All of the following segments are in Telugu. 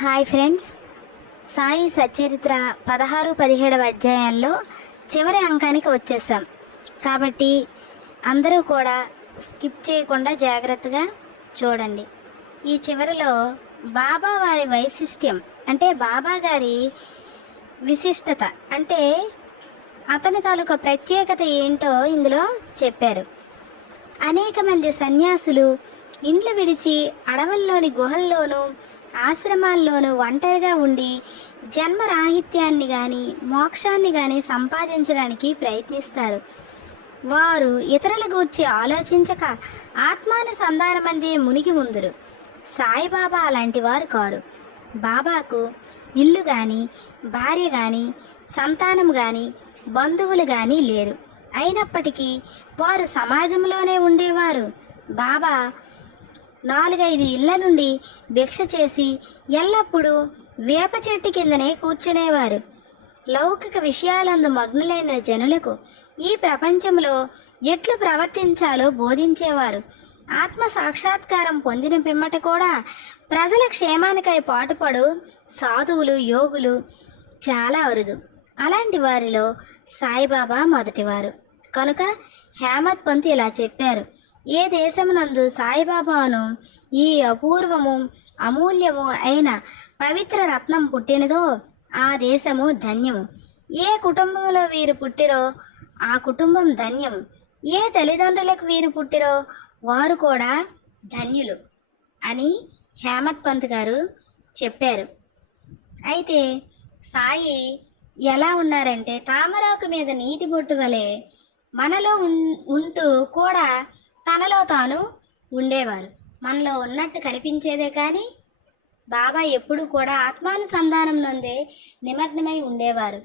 Hi friends. సాయి సచరిత్ర పదహారు పదిహేడవ అధ్యాయాల్లో చివరి అంకానికి వచ్చేసాం. కాబట్టి అందరూ కూడా స్కిప్ చేయకుండా జాగ్రత్తగా చూడండి. ఈ చివరిలో బాబా వారి వైశిష్ట్యం అంటే బాబా గారి విశిష్టత అంటే అతని తాలూకా ప్రత్యేకత ఏంటో ఇందులో చెప్పారు. అనేక మంది సన్యాసులు ఇండ్లు విడిచి అడవుల్లోని గుహల్లోనూ ఆశ్రమాల్లోనూ ఒంటరిగా ఉండి జన్మరాహిత్యాన్ని కానీ మోక్షాన్ని కానీ సంపాదించడానికి ప్రయత్నిస్తారు. వారు ఇతరుల గూర్చి ఆలోచించక ఆత్మానుసంధానమందే మునిగి ఉందరు. సాయిబాబా అలాంటి వారు కారు. బాబాకు ఇల్లు కానీ భార్య కానీ సంతానం కానీ బంధువులు కానీ లేరు. అయినప్పటికీ వారు సమాజంలోనే ఉండేవారు. బాబా నాలుగైదు ఇళ్ళ నుండి భిక్ష చేసి ఎల్లప్పుడూ వేప చెట్టు కిందనే కూర్చునేవారు. లౌకిక విషయాలందు మగ్నులైన జనులకు ఈ ప్రపంచంలో ఎట్లు ప్రవర్తించాలో బోధించేవారు. ఆత్మ సాక్షాత్కారం పొందిన పిమ్మట కూడా ప్రజల క్షేమానికై పాటుపడు సాధువులు యోగులు చాలా అరుదు. అలాంటి వారిలో సాయిబాబా మొదటివారు. కనుక హేమత్ పంత్ ఇలా చెప్పారు. ఏ దేశమునందు సాయిబాబాను ఈ అపూర్వము అమూల్యము అయిన పవిత్ర రత్నం పుట్టినదో ఆ దేశము ధన్యము. ఏ కుటుంబంలో వీరు పుట్టిరో ఆ కుటుంబం ధన్యం ఏ తల్లిదండ్రులకు వీరు పుట్టిరో వారు కూడా ధన్యులు అని హేమత్ పంత్ గారు చెప్పారు. అయితే సాయి ఎలా ఉన్నారంటే తామరాకు మీద నీటి బొట్టు వలె మనలో ఉంటూ కూడా తనలో తాను ఉండేవారు. మనలో ఉన్నట్టు కనిపించేదే కానీ బాబా ఎప్పుడు కూడా ఆత్మానుసంధానం నందే నిమగ్నమై ఉండేవారు.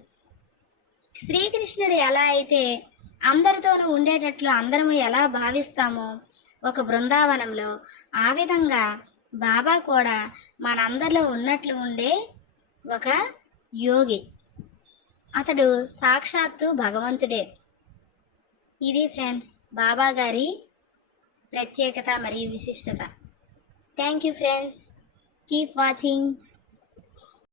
శ్రీకృష్ణుడు ఎలా అయితే అందరితోనూ ఉండేటట్లు అందరము ఎలా భావిస్తామో ఒక బృందావనంలో ఆ విధంగా బాబా కూడా మనందరిలో ఉన్నట్లు ఉండే ఒక యోగి. అతడు సాక్షాత్తు భగవంతుడే. ఇది ఫ్రెండ్స్ బాబా గారి ప్రత్యేకత మరియు విశిష్టత. Thank you friends keep watching